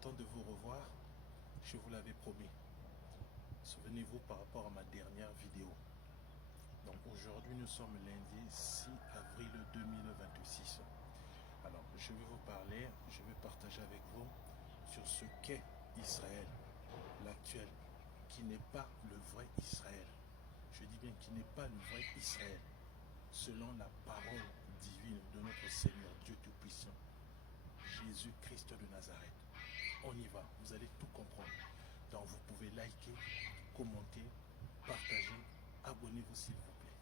content de vous revoir. Je vous l'avais promis. Souvenez-vous par rapport à ma dernière vidéo. Donc aujourd'hui nous sommes lundi 6 avril 2026. Alors je vais vous parler, je vais partager avec vous sur ce qu'est Israël, l'actuel, qui n'est pas le vrai Israël. Je dis bien qui n'est pas le vrai Israël, selon la parole divine de notre Seigneur Dieu Tout-Puissant, Jésus-Christ de Nazareth. On y va, vous allez tout comprendre. Donc vous pouvez liker, commenter, partager, abonnez-vous s'il vous plaît.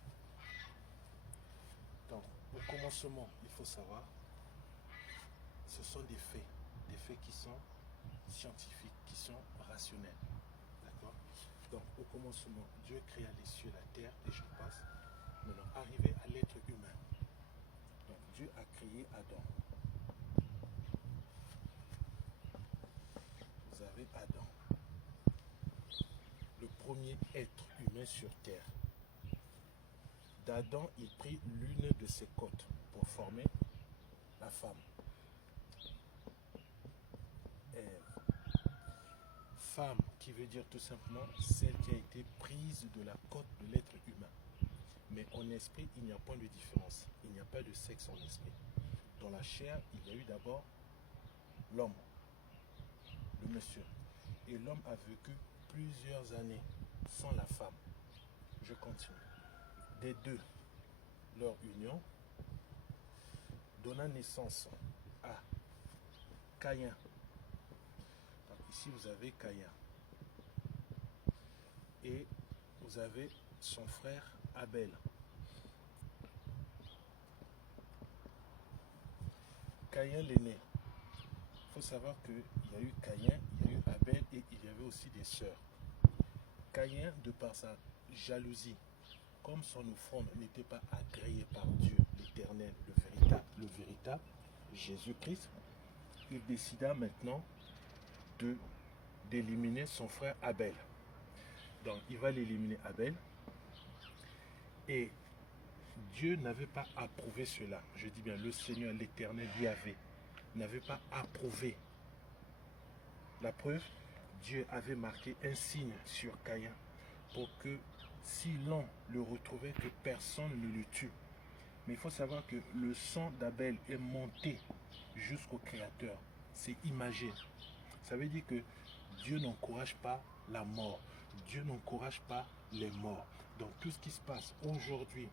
Donc au commencement, il faut savoir, ce sont des faits qui sont scientifiques, qui sont rationnels. D'accord? Donc au commencement, Dieu créa les cieux, la terre, et je passe. Maintenant, arrivé à l'être humain. Donc Dieu a créé Adam. Vous avez Adam, le premier être humain sur terre. D'Adam, il prit l'une de ses côtes pour former la femme. Ève. Femme qui veut dire tout simplement celle qui a été prise de la côte de l'être humain. Mais en esprit, il n'y a point de différence. Il n'y a pas de sexe en esprit. Dans la chair, il y a eu d'abord l'homme, le monsieur. Et l'homme a vécu plusieurs années sans la femme. Je continue. Des deux, leur union donna naissance à Caïn. Donc ici, vous avez Caïn. Et vous avez son frère Abel. Caïn l'aîné. Il faut savoir qu'il y a eu Caïn, il y a eu Abel et il y avait aussi des sœurs. Caïn, de par sa jalousie, comme son offrande n'était pas agréée par Dieu, l'Éternel, le véritable, Jésus-Christ, il décida maintenant d'éliminer son frère Abel. Donc il va l'éliminer Abel. Et Dieu n'avait pas approuvé cela. Je dis bien, le Seigneur, l'Éternel, Yahvé, n'avait pas approuvé. La preuve, Dieu avait marqué un signe sur Caïn pour que si l'on le retrouvait, que personne ne le tue. Mais il faut savoir que le sang d'Abel est monté jusqu'au Créateur. C'est imagé. Ça veut dire que Dieu n'encourage pas la mort. Dieu n'encourage pas les morts. Donc tout ce qui se passe aujourd'hui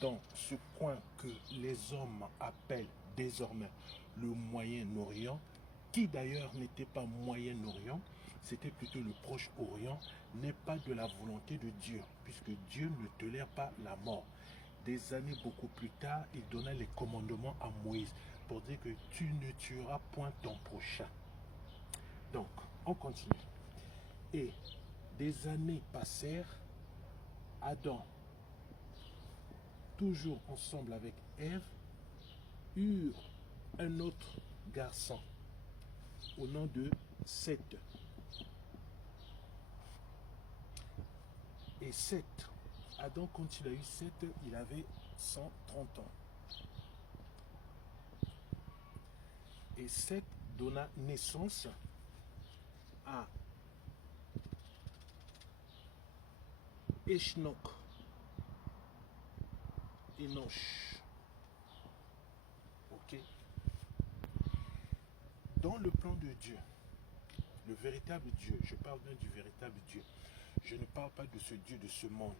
dans ce coin que les hommes appellent désormais le Moyen-Orient, qui d'ailleurs n'était pas Moyen-Orient, c'était plutôt le Proche-Orient, n'est pas de la volonté de Dieu, puisque Dieu ne tolère pas la mort. Des années beaucoup plus tard, il donna les commandements à Moïse pour dire que tu ne tueras point ton prochain. Donc, on continue. Et des années passèrent, Adam, toujours ensemble avec Ève, eurent un autre garçon au nom de Seth. Et Seth, Adam, quand il a eu Seth, il avait 130 ans. Et Seth donna naissance à Enoch. Ok. Dans le plan de Dieu, le véritable Dieu, je parle bien du véritable Dieu. Je ne parle pas de ce Dieu de ce monde.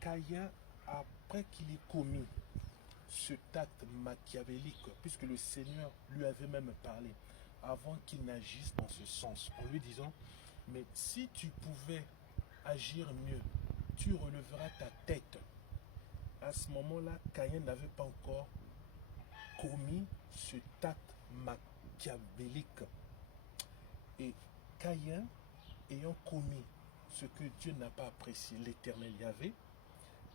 Caïn, après qu'il ait commis ce acte machiavélique, puisque le Seigneur lui avait même parlé, avant qu'il n'agisse dans ce sens, en lui disant, mais si tu pouvais agir mieux, tu relèveras ta tête. À ce moment-là, Caïn n'avait pas encore commis ce acte machiavélique. Et Caïn, ayant commis ce que Dieu n'a pas apprécié, l'Éternel Yahvé,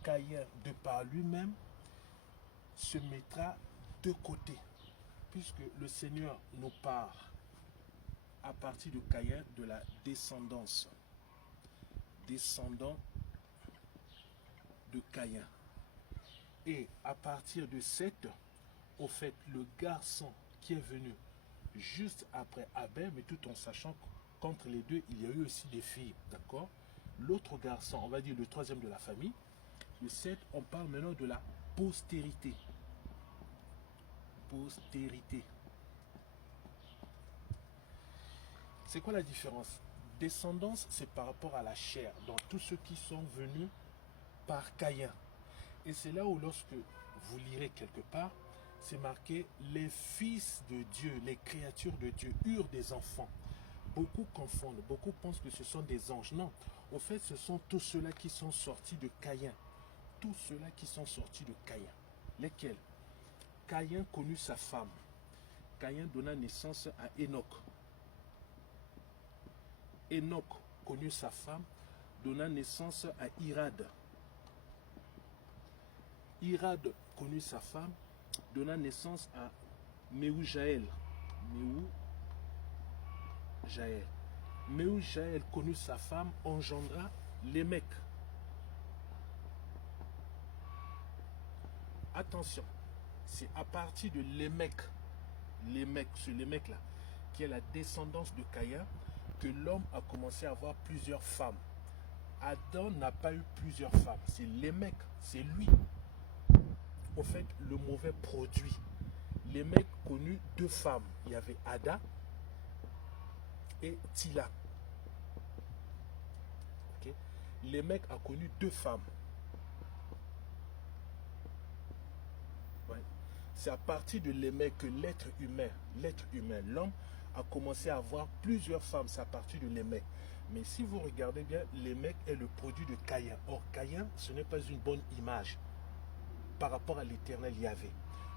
Caïn, de par lui-même, se mettra de côté, puisque le Seigneur nous parle à partir de Caïn de la descendant de Caïn. Et à partir de Seth, au fait, le garçon qui est venu juste après Abel, mais tout en sachant qu'entre les deux, il y a eu aussi des filles, d'accord? L'autre garçon, on va dire le troisième de la famille, le 7, on parle maintenant de la postérité. Postérité. C'est quoi la différence? Descendance, c'est par rapport à la chair, dans tous ceux qui sont venus par Caïn. Et c'est là où lorsque vous lirez quelque part, c'est marqué les fils de Dieu, les créatures de Dieu eurent des enfants. Beaucoup confondent, beaucoup pensent que ce sont des anges. Non, au fait, ce sont tous ceux-là qui sont sortis de Caïn. Tous ceux-là qui sont sortis de Caïn. Lesquels? Caïn connut sa femme. Caïn donna naissance à Enoch. Enoch connut sa femme, donna naissance à Irad. Irad connut sa femme, donna naissance à Méhujaël. Méhujaël connut sa femme, engendra Lémec. Attention, c'est à partir de Lémec, ce Lémec-là, qui est la descendance de Caïn, que l'homme a commencé à avoir plusieurs femmes. Adam n'a pas eu plusieurs femmes, c'est Lémec, c'est lui. Au fait, le mauvais produit. Lémec connut deux femmes. Il y avait Ada et Tila. Okay. Lémec a connu deux femmes. Ouais. C'est à partir de Lémec que l'être humain, l'homme, a commencé à avoir plusieurs femmes. C'est à partir de Lémec. Mais si vous regardez bien, Lémec est le produit de Caïn. Or, Caïn, ce n'est pas une bonne image par rapport à l'éternel Yahvé.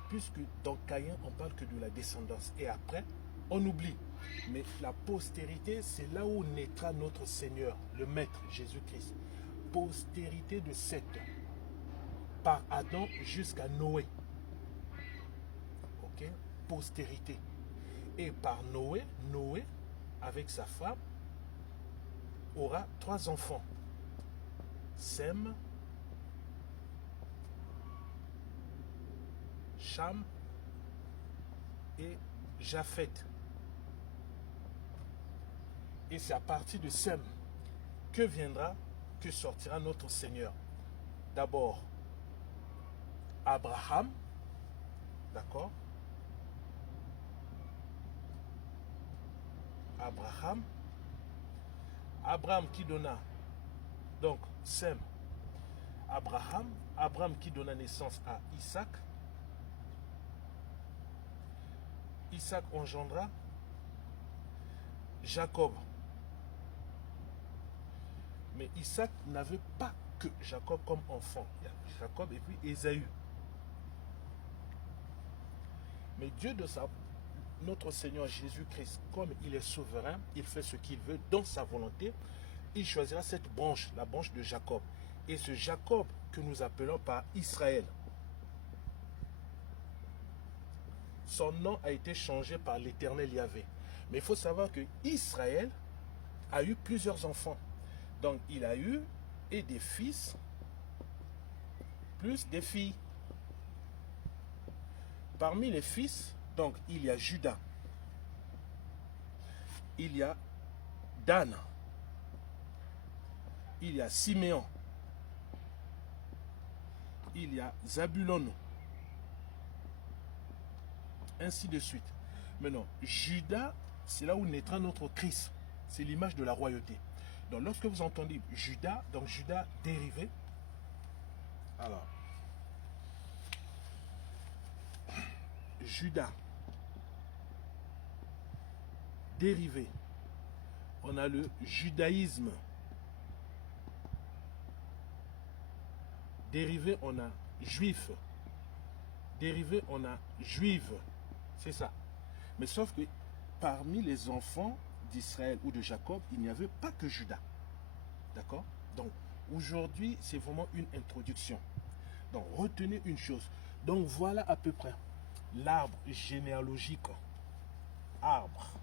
Puisque dans Caïn, on parle que de la descendance. Et après, on oublie. Mais la postérité, c'est là où naîtra notre Seigneur, le Maître Jésus-Christ. Postérité de Seth, par Adam jusqu'à Noé. Ok? Postérité. Et par Noé, avec sa femme, aura 3 enfants. Sem, Cham et Japhet. Et c'est à partir de Sem que sortira notre Seigneur. D'abord, Abraham, d'accord? Abraham qui donna, donc Sem, Abraham qui donna naissance à Isaac. Isaac engendra Jacob. Mais Isaac n'avait pas que Jacob comme enfant. Il y a Jacob et puis Ésaü. Mais Dieu notre Seigneur Jésus-Christ, comme il est souverain, il fait ce qu'il veut dans sa volonté. Il choisira cette branche, la branche de Jacob. Et ce Jacob que nous appelons par Israël, son nom a été changé par l'Éternel Yahvé. Mais il faut savoir que Israël a eu plusieurs enfants. Donc il a eu et des fils, plus des filles. Parmi les fils, donc il y a Judas, il y a Dan, il y a Siméon, il y a Zabulon, ainsi de suite. Maintenant, Judas, c'est là où naîtra notre Christ. C'est l'image de la royauté. Donc lorsque vous entendez Judas, donc Judas dérivé, alors, Judas dérivé, on a le judaïsme. Dérivé, on a juif. Dérivé, on a juive. C'est ça. Mais sauf que parmi les enfants d'Israël ou de Jacob, il n'y avait pas que Judas. D'accord? Donc, aujourd'hui, c'est vraiment une introduction. Donc, retenez une chose. Donc, voilà à peu près l'arbre généalogique. Arbre.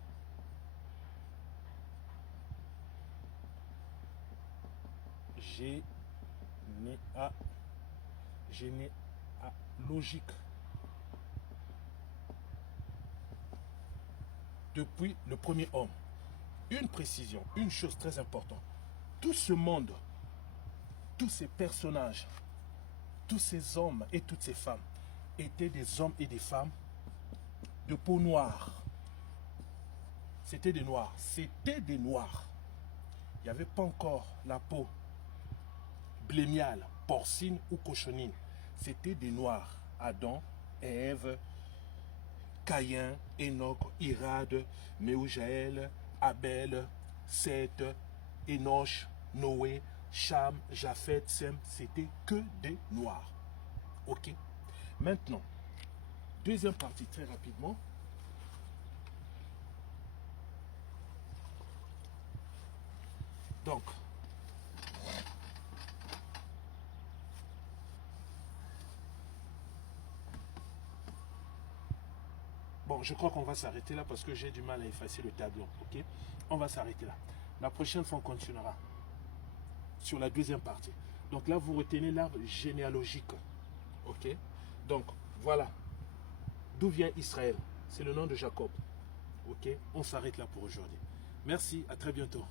Généalogique. depuis le premier homme. Une précision, une chose très importante. Tout ce monde, tous ces personnages, tous ces hommes et toutes ces femmes étaient des hommes et des femmes de peau noire. C'était des noirs. C'était des noirs. Il n'y avait pas encore la peau blémiale, porcine ou cochonine. C'était des noirs. Adam, Ève, Caïn, Enoch, Irad, Méhujaël, Abel, Seth, Enoch, Noé, Cham, Japhet, Sem. C'était que des noirs. Ok? Maintenant, deuxième partie très rapidement. Donc, bon, je crois qu'on va s'arrêter là parce que j'ai du mal à effacer le tableau. Ok? On va s'arrêter là. La prochaine fois, on continuera sur la deuxième partie. Donc là, vous retenez l'arbre généalogique. Ok? Donc, voilà. D'où vient Israël? C'est le nom de Jacob. Ok? On s'arrête là pour aujourd'hui. Merci, à très bientôt.